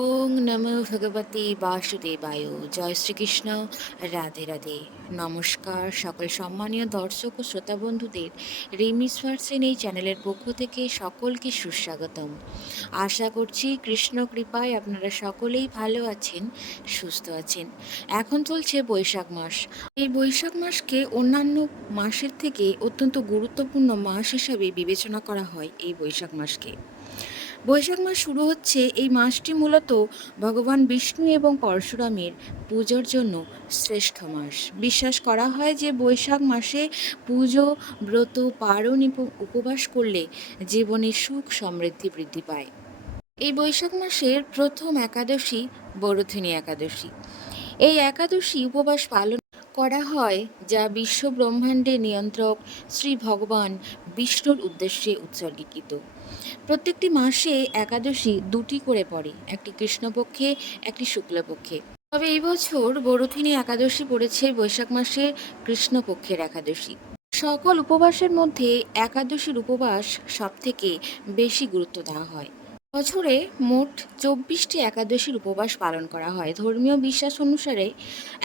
ওং নমো ভগবতী বাসুদেবায়। জয় শ্রীকৃষ্ণ। রাধে রাধে। নমস্কার সকল সম্মানীয় দর্শক ও শ্রোতা বন্ধুদের রিমিস ভার্সেন এই চ্যানেলের পক্ষ থেকে সকলকে সুস্বাগতম। আশা করছি কৃষ্ণ কৃপায় আপনারা সকলেই ভালো আছেন, সুস্থ আছেন। এখন চলছে বৈশাখ মাস। এই বৈশাখ মাসকে অন্যান্য মাসের থেকে অত্যন্ত গুরুত্বপূর্ণ মাস হিসাবে বিবেচনা করা হয় এই বৈশাখ মাসকে। বৈশাখ মাস শুরু হচ্ছে এই মাসটি মূলত ভগবান বিষ্ণু এবং পরশুরামের পুজোর জন্য শ্রেষ্ঠ মাস। বিশ্বাস করা হয় যে বৈশাখ মাসে পুজো, ব্রত, পারণ এবং উপবাস করলে জীবনে সুখ সমৃদ্ধি বৃদ্ধি পায়। এই বৈশাখ মাসের প্রথম একাদশী বরথিনী একাদশী। এই একাদশী উপবাস পালন করা হয় যা বিশ্ব ব্রহ্মাণ্ডের নিয়ন্ত্রক শ্রী ভগবান বিষ্ণুর উদ্দেশ্যে উৎসর্গীকৃত। প্রত্যেকটি মাসে একাদশী দুটি করে পড়ে, একটি কৃষ্ণপক্ষে, একটি শুক্লপক্ষে। তবে এই বছর বরথিনী একাদশী পড়েছে বৈশাখ মাসে কৃষ্ণপক্ষের একাদশী। সকল উপবাসের মধ্যে একাদশীর উপবাস সবথেকে বেশি গুরুত্ব দেওয়া হয়। বছরে মোট চব্বিশটি একাদশীর উপবাস পালন করা হয়। ধর্মীয় বিশ্বাস অনুসারে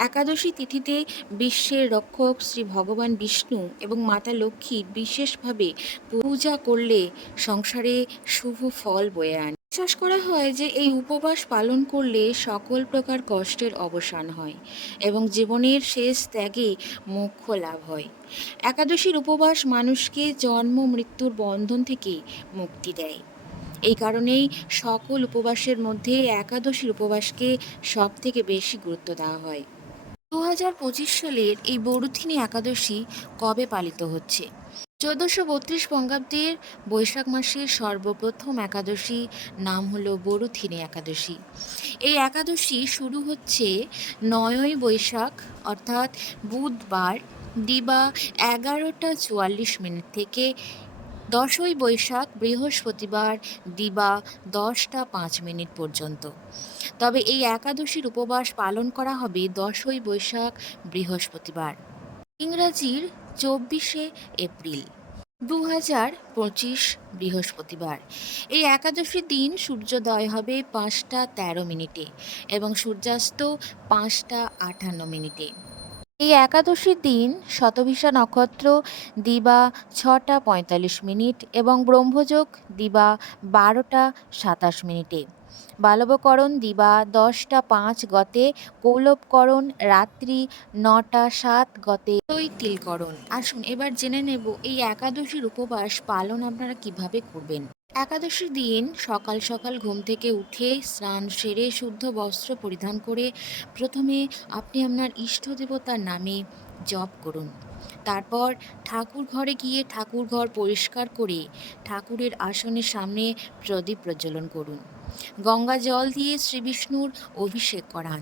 একাদশী তিথিতে বিশ্বের রক্ষক শ্রী ভগবান বিষ্ণু এবং মাতা লক্ষ্মী বিশেষভাবে পূজা করলে সংসারে শুভ ফল বয়ে আনে। বিশ্বাস করা হয় যে এই উপবাস পালন করলে সকল প্রকার কষ্টের অবসান হয় এবং জীবনের শেষ ত্যাগে মোক্ষ লাভ হয়। একাদশীর উপবাস মানুষকে জন্ম, মৃত্যুর বন্ধন থেকে মুক্তি দেয়। এই কারণেই সকল উপবাসের মধ্যে একাদশীর উপবাসকে সব থেকে বেশি গুরুত্ব দেওয়া হয়। দু হাজার পঁচিশ সালের এই বরুথিনী একাদশী কবে পালিত হচ্ছে? চোদ্দোশো বত্রিশ বঙ্গাব্দের বৈশাখ মাসের সর্বপ্রথম একাদশী নাম হলো বরুথিনী একাদশী। এই একাদশী শুরু হচ্ছে নয়ই বৈশাখ, অর্থাৎ বুধবার দিবা এগারোটা চুয়াল্লিশ মিনিট থেকে দশই বৈশাখ, বৃহস্পতিবার, দিবা দশটা পাঁচ মিনিট পর্যন্ত। তবে এই একাদশীর উপবাস পালন করা হবে দশই বৈশাখ, বৃহস্পতিবার। ইংরাজির চব্বিশে এপ্রিল দু হাজার পঁচিশ, বৃহস্পতিবার। এই একাদশীর দিন সূর্যোদয় হবে পাঁচটা তেরো মিনিটে এবং সূর্যাস্ত পাঁচটা আটান্ন মিনিটে। এই একাদশীর দিন শতভিষা নক্ষত্র দিবা ছটা পঁয়তাল্লিশ মিনিট এবং ব্রহ্মযোগ দিবা বারোটা সাতাশ মিনিটে। বালবকরণ দিবা দশটা পাঁচ গতে কৌলভকরণ রাত্রি নটা সাত গতে। তিলকরণ আসুন এবার জেনে নেব এই একাদশীর উপবাস পালন আপনারা কীভাবে করবেন। একাদশীর দিন সকাল সকাল ঘুম থেকে উঠে স্নান সেরে শুদ্ধ বস্ত্র পরিধান করে প্রথমে আপনি আপনার ইষ্ট দেবতার নামে জপ করুন। তারপর ঠাকুর ঘরে গিয়ে ঠাকুর ঘর পরিষ্কার করে ঠাকুরের আসনের সামনে প্রদীপ প্রজ্বলন করুন। গঙ্গা জল দিয়ে শ্রী বিষ্ণুর অভিষেক করান।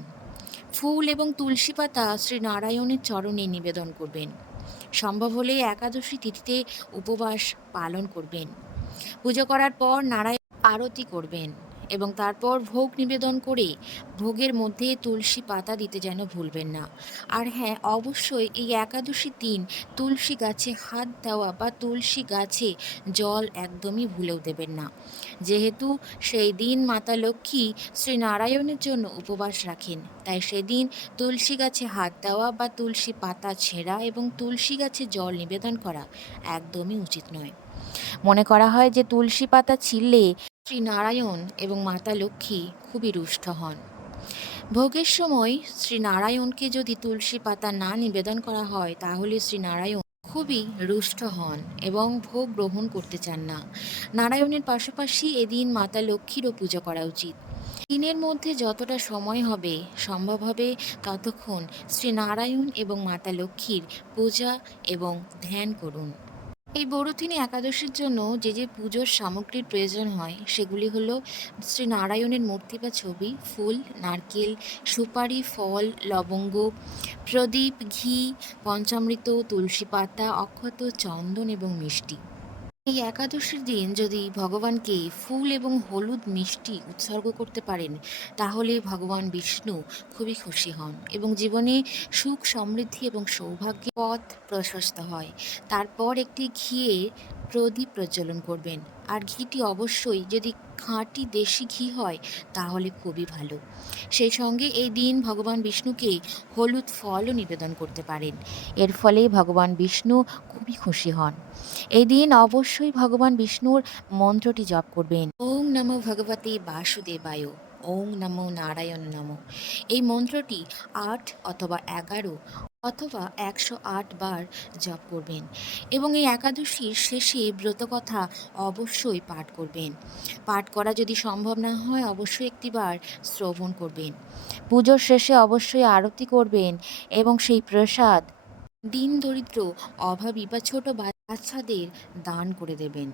ফুল এবং তুলসী পাতা শ্রী নারায়ণের চরণে নিবেদন করবেন। সম্ভব হলে একাদশী তিথিতে উপবাস পালন করবেন। পুজো করার পর নারায়ণ আরতি করবেন। এবং তারপর ভোগ নিবেদন করে ভোগের মধ্যে তুলসী পাতা দিতে যেন ভুলবেন না। আর হ্যাঁ অবশ্যই এই একাদশী দিন তুলসী গাছে হাত দেওয়া বা তুলসী গাছে জল একদমই ভুলেও দেবেন না। যেহেতু সেই দিন মাতা লক্ষ্মী শ্রী নারায়ণের জন্য উপবাস রাখেন, তাই সেদিন তুলসী গাছে হাত দেওয়া বা তুলসী পাতা ছেঁড়া এবং তুলসী গাছে জল নিবেদন করা একদমই উচিত নয়। মনে করা হয় যে তুলসী পাতা ছিললে শ্রী নারায়ণ এবং মাতা লক্ষ্মী খুবই রুষ্ট হন। ভোগের সময় শ্রী নারায়ণকে যদি তুলসী পাতা না নিবেদন করা হয়, তাহলে শ্রী নারায়ণ খুবই রুষ্ট হন এবং ভোগ গ্রহণ করতে চান না। নারায়ণের পাশাপাশি এদিন মাতা লক্ষ্মীরও পুজো করা উচিত। দিনের মধ্যে যতটা সময় হবে, সম্ভব হবে ততক্ষণ শ্রী নারায়ণ এবং মাতা লক্ষ্মীর পূজা এবং ধ্যান করুন। এই বড়থিনী একাদশীর জন্য যে যে পুজোর সামগ্রীর প্রয়োজন হয়, সেগুলি হল শ্রী নারায়ণের মূর্তি বা ছবি, ফুল, নারকেল, সুপারি, ফল, লবঙ্গ, প্রদীপ, ঘি, পঞ্চামৃত, তুলসী পাতা, অক্ষত, চন্দন এবং মিষ্টি। এই একাদশীর দিন যদি ভগবানকে ফুল এবং হলুদ মিষ্টি উৎসর্গ করতে পারেন, তাহলে ভগবান বিষ্ণু খুবই খুশি হন এবং জীবনে সুখ, সমৃদ্ধি এবং সৌভাগ্যের পথ প্রশস্ত হয়। তারপর একটি ঘিয়ে প্রদীপ প্রজ্বলন করবেন। আর ঘিটি অবশ্যই যদি খাঁটি দেশি ঘি হয়, তাহলে খুবই ভালো। সেই সঙ্গে এই দিন ভগবান বিষ্ণুকে হলুদ ফলও নিবেদন করতে পারেন। এর ফলে ভগবান বিষ্ণু খুবই খুশি হন। এই দিন অবশ্যই ভগবান বিষ্ণুর মন্ত্রটি জপ করবেন। ওং নমো ভগবতে বাসুদেবায়, ওং নমো নারায়ণ নমো। এই মন্ত্রটি আট অথবা এগারো অথবা একশো আট বার জপ করবেন এবং এই একাদশীর শেষে ব্রতকথা অবশ্যই পাঠ করবেন। পাঠ করা যদি সম্ভব না হয়, অবশ্যই একটিবার শ্রবণ করবেন। পুজোর শেষে অবশ্যই আরতি করবেন এবং সেই প্রসাদ দিন দরিদ্র, অভাবী বা ছোট বাচ্চাদের দান করে দেবেন।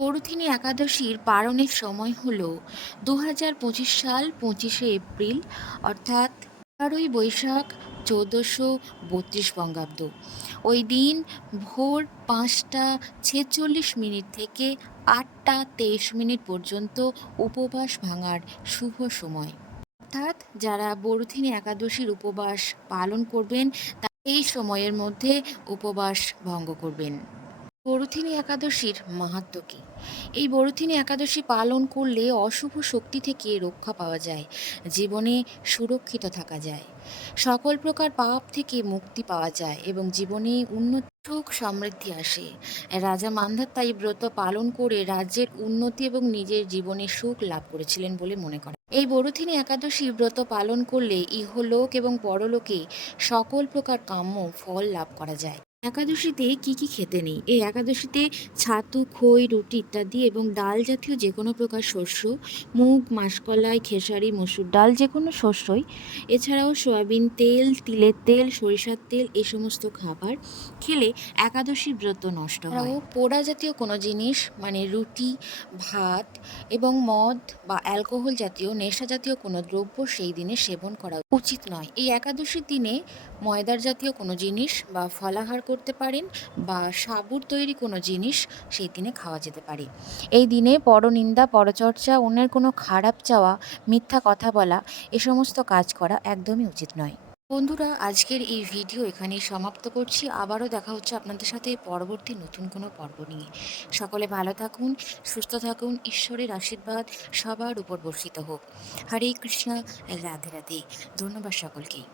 পরুথিনী একাদশীর পালনের সময় হল দু হাজার পঁচিশ সাল পঁচিশে এপ্রিল, অর্থাৎ এগারোই বৈশাখ চৌদ্দশো বত্রিশ বঙ্গাব্দ। ওই দিন ভোর পাঁচটা ছেচল্লিশ মিনিট থেকে আটটা তেইশ মিনিট পর্যন্ত উপবাস ভাঙার শুভ সময়। অর্থাৎ যারা বরুথিনী একাদশীর উপবাস পালন করবেন তা এই সময়ের মধ্যে উপবাস ভঙ্গ করবেন। বরুথিনী একাদশীর মাহাত্ম্য কী? এই বরুথিনী একাদশী পালন করলে অশুভ শক্তি থেকে রক্ষা পাওয়া যায়, জীবনে সুরক্ষিত থাকা যায়। সকল প্রকার পাপ থেকে মুক্তি পাওয়া যায় এবং জীবনে উন্নত, সুখ সমৃদ্ধি আসে। রাজা মান্ধার তাই ব্রত পালন করে রাজ্যের উন্নতি এবং নিজের জীবনে সুখ লাভ করেছিলেন বলে মনে করা এই বরুথিনী একাদশী ব্রত পালন করলে ইহলোক এবং পরলোকে সকল প্রকার কাম্য ফল লাভ করা যায়। একাদশীতে কি কি খেতে নেই? এই একাদশীতে ছাতু, খই, রুটি ইত্যাদি এবং ডাল জাতীয় যে কোনো প্রকার শস্য, মুগ, মাসকলাই, খেসারি, মসুর ডাল যে কোনো শস্যই। এছাড়াও সয়াবিন তেল, তিলের তেল, সরিষার তেল, এই সমস্ত খাবার খেলে একাদশী ব্রত নষ্ট হয়। পোড়া জাতীয় কোনো জিনিস মানে রুটি, ভাত এবং মদ বা অ্যালকোহল জাতীয়, নেশা জাতীয় কোনো দ্রব্য সেই দিনে সেবন করা উচিত নয়। এই একাদশীর দিনে ময়দার জাতীয় কোনো জিনিস বা ফলাহার করতে পারেন বা সাবুর তৈরি কোনো জিনিস সেই দিনে খাওয়া যেতে পারে। এই দিনে পরনিন্দা, পরচর্চা, অন্যের কোনো খারাপ চাওয়া, মিথ্যা কথা বলা, এ সমস্ত কাজ করা একদমই উচিত নয়। বন্ধুরা, আজকের এই ভিডিও এখানেই সমাপ্ত করছি। আবারও দেখা হচ্ছে আপনাদের সাথে পরবর্তী নতুন কোনো পর্ব নিয়ে। সকলে ভালো থাকুন, সুস্থ থাকুন, ঈশ্বরের আশীর্বাদ সবার উপর বর্ষিত হোক। হরে কৃষ্ণ, রাধে রাধে। ধন্যবাদ সকলকেই